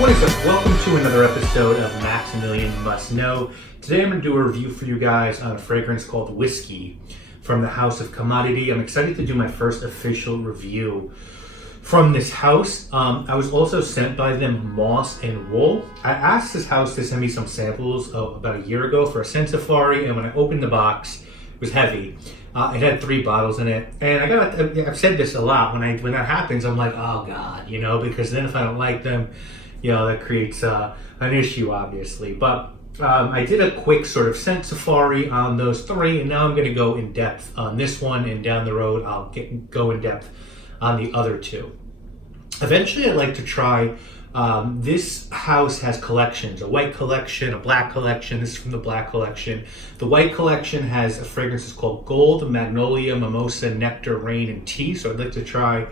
What is up? Welcome to another episode of Maximilian Must Know. Today I'm going to do a review for you guys on a fragrance called Whiskey from the House of Commodity. I'm excited to do my first official review from this house. I was also sent by them moss and wool. I asked this house to send me some samples about a year ago for a scent safari, and when I opened the box, it was heavy. It had 3 bottles in it, and I've said this a lot. When that happens, I'm like, oh God, because then if I don't like them, that creates an issue, obviously. But I did a quick sort of scent safari on those 3, and now I'm going to go in depth on this one, and down the road I'll go in depth on the other 2. Eventually, I'd like to try. This house has collections: a white collection, a black collection. This is from the black collection. The white collection has a fragrances called Gold, Magnolia, Mimosa, Nectar, Rain, and Tea. So I'd like to try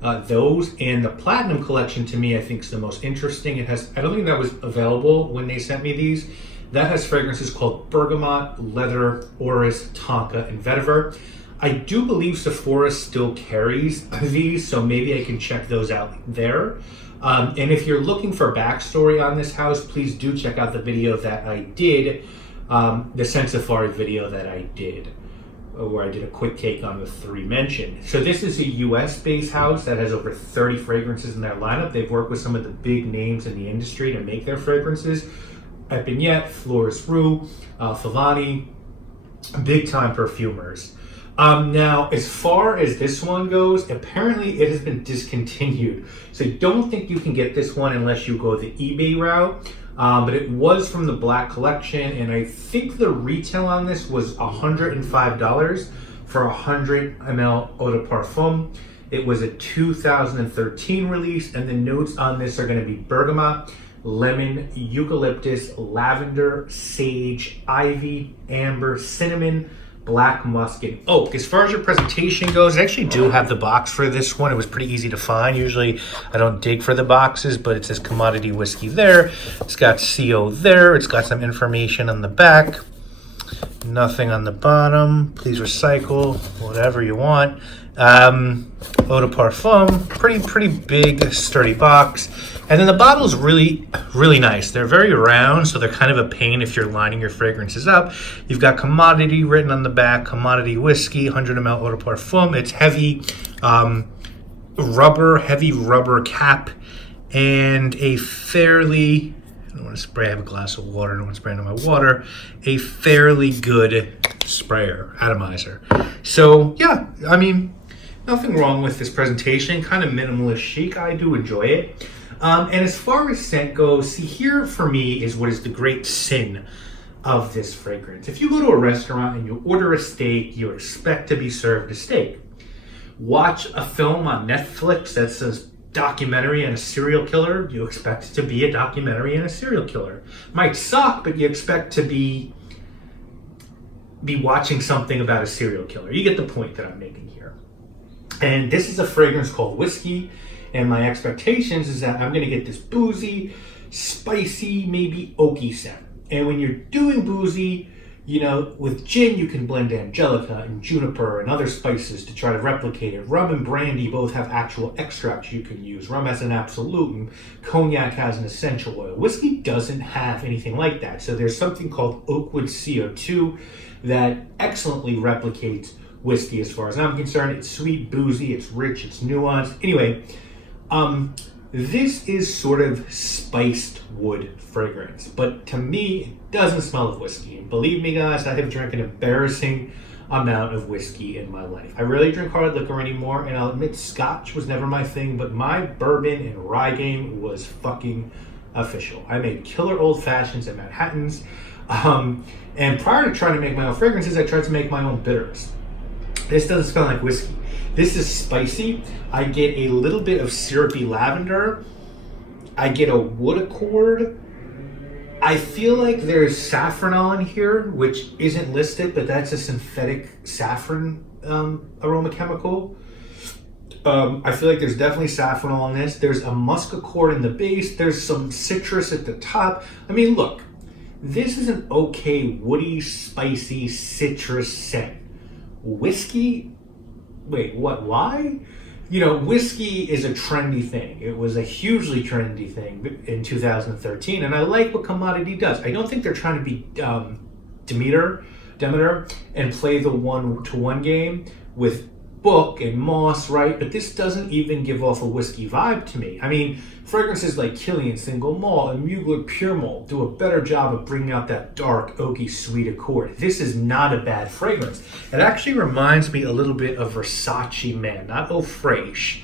those. And the platinum collection, to me, I think is the most interesting. I don't think that was available when they sent me these. That has fragrances called Bergamot, Leather, Orris, Tonka, and Vetiver. I do believe Sephora still carries these, so maybe I can check those out there. And if you're looking for backstory on this house, please do check out the video that I did, the Scent Safari video that I did, where I did a quick take on the 3 mentioned. So this is a US-based house that has over 30 fragrances in their lineup. They've worked with some of the big names in the industry to make their fragrances. Epinette, Flores Rue, Favani, big-time perfumers. Now, as far as this one goes, apparently it has been discontinued. So I don't think you can get this one unless you go the eBay route. But it was from the black collection, and I think the retail on this was $105 for 100 ml eau de parfum. It was a 2013 release, and the notes on this are going to be bergamot, lemon, eucalyptus, lavender, sage, ivy, amber, cinnamon, black musk, and oak. As far as your presentation goes, I actually do have the box for this one. It was pretty easy to find. Usually I don't dig for the boxes, but it says Commodity Whiskey there. It's got CO there. It's got some information on the back. Nothing on the bottom. Please recycle whatever you want. Eau de parfum, pretty big, sturdy box. And then the bottle's really, really nice. They're very round, so they're kind of a pain if you're lining your fragrances up. You've got Commodity written on the back, Commodity Whiskey, 100 ml eau de parfum. It's heavy, heavy rubber cap, and a fairly, I don't want to spray, I have a glass of water, I don't want to spray into my water, a fairly good sprayer, atomizer. So yeah, I mean, nothing wrong with this presentation, kind of minimalist chic. I do enjoy it. And as far as scent goes, see, here for me is what is the great sin of this fragrance. If you go to a restaurant and you order a steak, you expect to be served a steak. Watch a film on Netflix that says documentary and a serial killer, you expect it to be a documentary and a serial killer. Might suck, but you expect to be watching something about a serial killer. You get the point that I'm making here. And this is a fragrance called Whiskey, and my expectations is that I'm going to get this boozy, spicy, maybe oaky scent. And when you're doing boozy, with gin you can blend angelica and juniper and other spices to try to replicate it. Rum and brandy both have actual extracts you can use. Rum has an absolute, and cognac has an essential oil. Whiskey doesn't have anything like that. So there's something called oakwood CO2 that excellently replicates whiskey as far as I'm concerned. It's sweet, boozy, it's rich, it's nuanced. Anyway, this is sort of spiced wood fragrance, but to me, it doesn't smell of whiskey. And believe me, guys, I have drank an embarrassing amount of whiskey in my life. I rarely drink hard liquor anymore, and I'll admit Scotch was never my thing, but my bourbon and rye game was fucking official. I made killer old fashions and Manhattans, and prior to trying to make my own fragrances, I tried to make my own bitters. This doesn't smell like whiskey. This is spicy. I get a little bit of syrupy lavender. I get a wood accord. I feel like there's saffronol in here, which isn't listed, but that's a synthetic saffron aroma chemical. I feel like there's definitely saffronol in this. There's a musk accord in the base. There's some citrus at the top. I mean, look, this is an okay woody, spicy citrus scent. Whiskey? Wait, what? Why? You know, whiskey is a trendy thing. It was a hugely trendy thing in 2013, and I like what Commodity does. I don't think they're trying to be Demeter and play the one-to-one game with Book and Moss, right? But this doesn't even give off a whiskey vibe to me. I mean, fragrances like Killian Single Malt and Mugler Pure Malt do a better job of bringing out that dark, oaky, sweet accord. This is not a bad fragrance. It actually reminds me a little bit of Versace Man, not Eau Fraiche,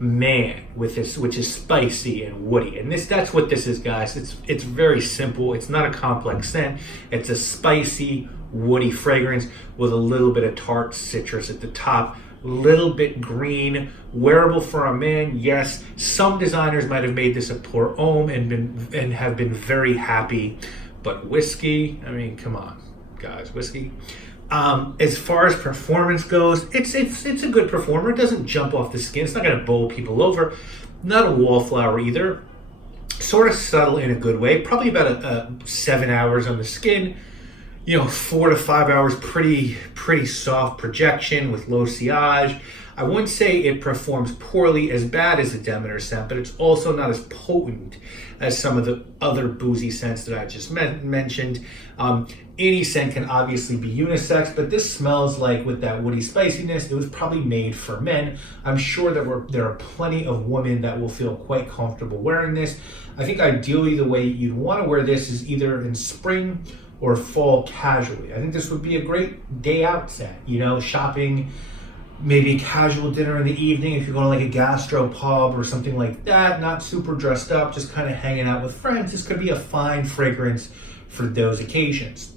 Man, with this, which is spicy and woody. And that's what this is, guys. It's very simple. It's not a complex scent. It's a spicy, woody fragrance with a little bit of tart citrus at the top, little bit green, wearable for a man. Yes, some designers might have made this a pour homme and have been very happy, but whiskey, I mean, come on, guys, whiskey. As far as performance goes, it's a good performer. It doesn't jump off the skin. It's not going to bowl people over. Not a wallflower either. Sort of subtle in a good way. Probably about 7 hours on the skin. You know, 4 to 5 hours, pretty soft projection with low sillage. I wouldn't say it performs poorly, as bad as a Demeter scent, but it's also not as potent as some of the other boozy scents that I just mentioned. Any scent can obviously be unisex, but this smells like, with that woody spiciness, it was probably made for men. I'm sure that there are plenty of women that will feel quite comfortable wearing this. I think ideally the way you'd want to wear this is either in spring or fall casually. I think this would be a great day out scent, you know, shopping, maybe casual dinner in the evening if you're going to like a gastro pub or something like that, not super dressed up, just kind of hanging out with friends. This could be a fine fragrance for those occasions.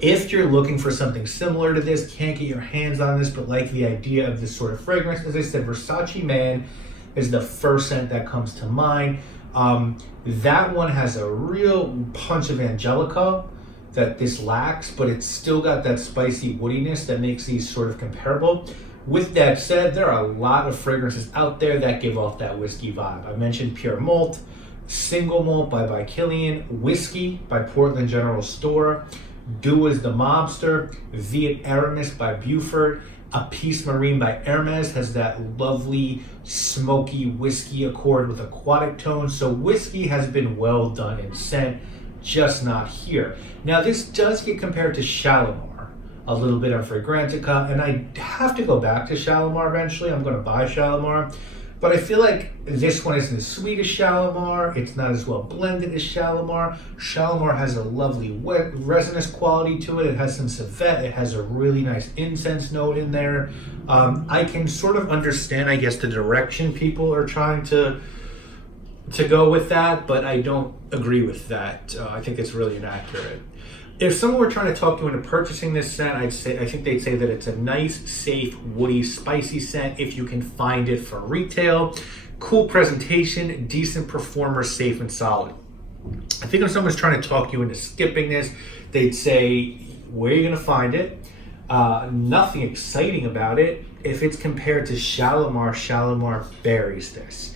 If you're looking for something similar to this, can't get your hands on this, but like the idea of this sort of fragrance, as I said, Versace Man is the first scent that comes to mind. That one has a real punch of Angelica that this lacks, but it's still got that spicy woodiness that makes these sort of comparable. With that said, there are a lot of fragrances out there that give off that whiskey vibe. I mentioned Pure Malt, Single Malt by Killian, Whiskey by Portland General Store, Do As the Mobster, Viet Aramis by Buford, Apis Marine by Hermes has that lovely smoky whiskey accord with aquatic tones. So whiskey has been well done in scent, just not here. Now this does get compared to Shalimar a little bit on Fragrantica, and I have to go back to Shalimar eventually. I'm going to buy Shalimar, but I feel like this one isn't as sweet as Shalimar. It's not as well blended as Shalimar. Shalimar has a lovely wet resinous quality to it. It has some civet. It has a really nice incense note in there. I can sort of understand, I guess, the direction people are trying to go with that, but I don't agree with that. I think it's really inaccurate. If someone were trying to talk you into purchasing this scent, I think they'd say that it's a nice, safe, woody, spicy scent if you can find it for retail. Cool presentation, decent performer, safe and solid. I think if someone's trying to talk you into skipping this, they'd say, where are you going to find it? Nothing exciting about it. If it's compared to Shalimar, Shalimar buries this.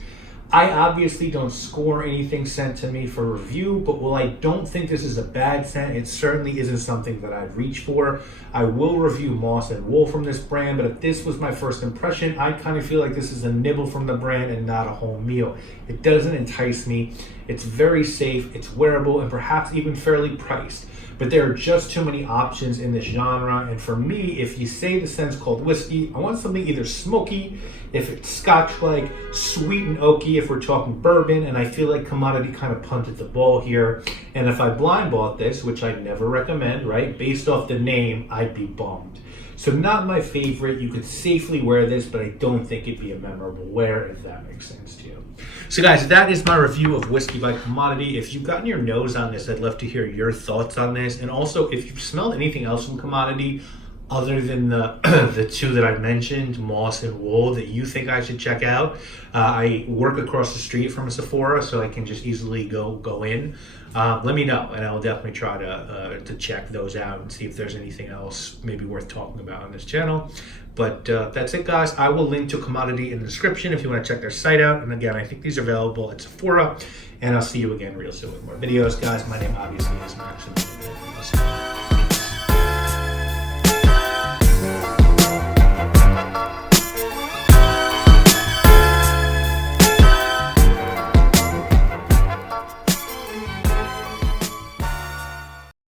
I obviously don't score anything sent to me for review, but while I don't think this is a bad scent, it certainly isn't something that I'd reach for. I will review Moss and Wool from this brand, but if this was my first impression, I kind of feel like this is a nibble from the brand and not a whole meal. It doesn't entice me. It's very safe, it's wearable, and perhaps even fairly priced. But there are just too many options in this genre, and for me, if you say the scent's called whiskey, I want something either smoky, if it's Scotch-like, sweet and oaky if we're talking bourbon, and I feel like Commodity kind of punted the ball here. And if I blind bought this, which I'd never recommend, right, based off the name, I'd be bummed. So not my favorite. You could safely wear this, but I don't think it'd be a memorable wear, if that makes sense to you. So guys, that is my review of Whiskey by Commodity. If you've gotten your nose on this, I'd love to hear your thoughts on this. And also, if you've smelled anything else from Commodity, other than the two that I've mentioned, Moss and Wool, that you think I should check out. I work across the street from a Sephora, so I can just easily go in. Let me know, and I'll definitely try to check those out and see if there's anything else maybe worth talking about on this channel. But that's it, guys. I will link to Commodity in the description if you want to check their site out. And again, I think these are available at Sephora. And I'll see you again real soon with more videos, guys. My name obviously is Maximilian.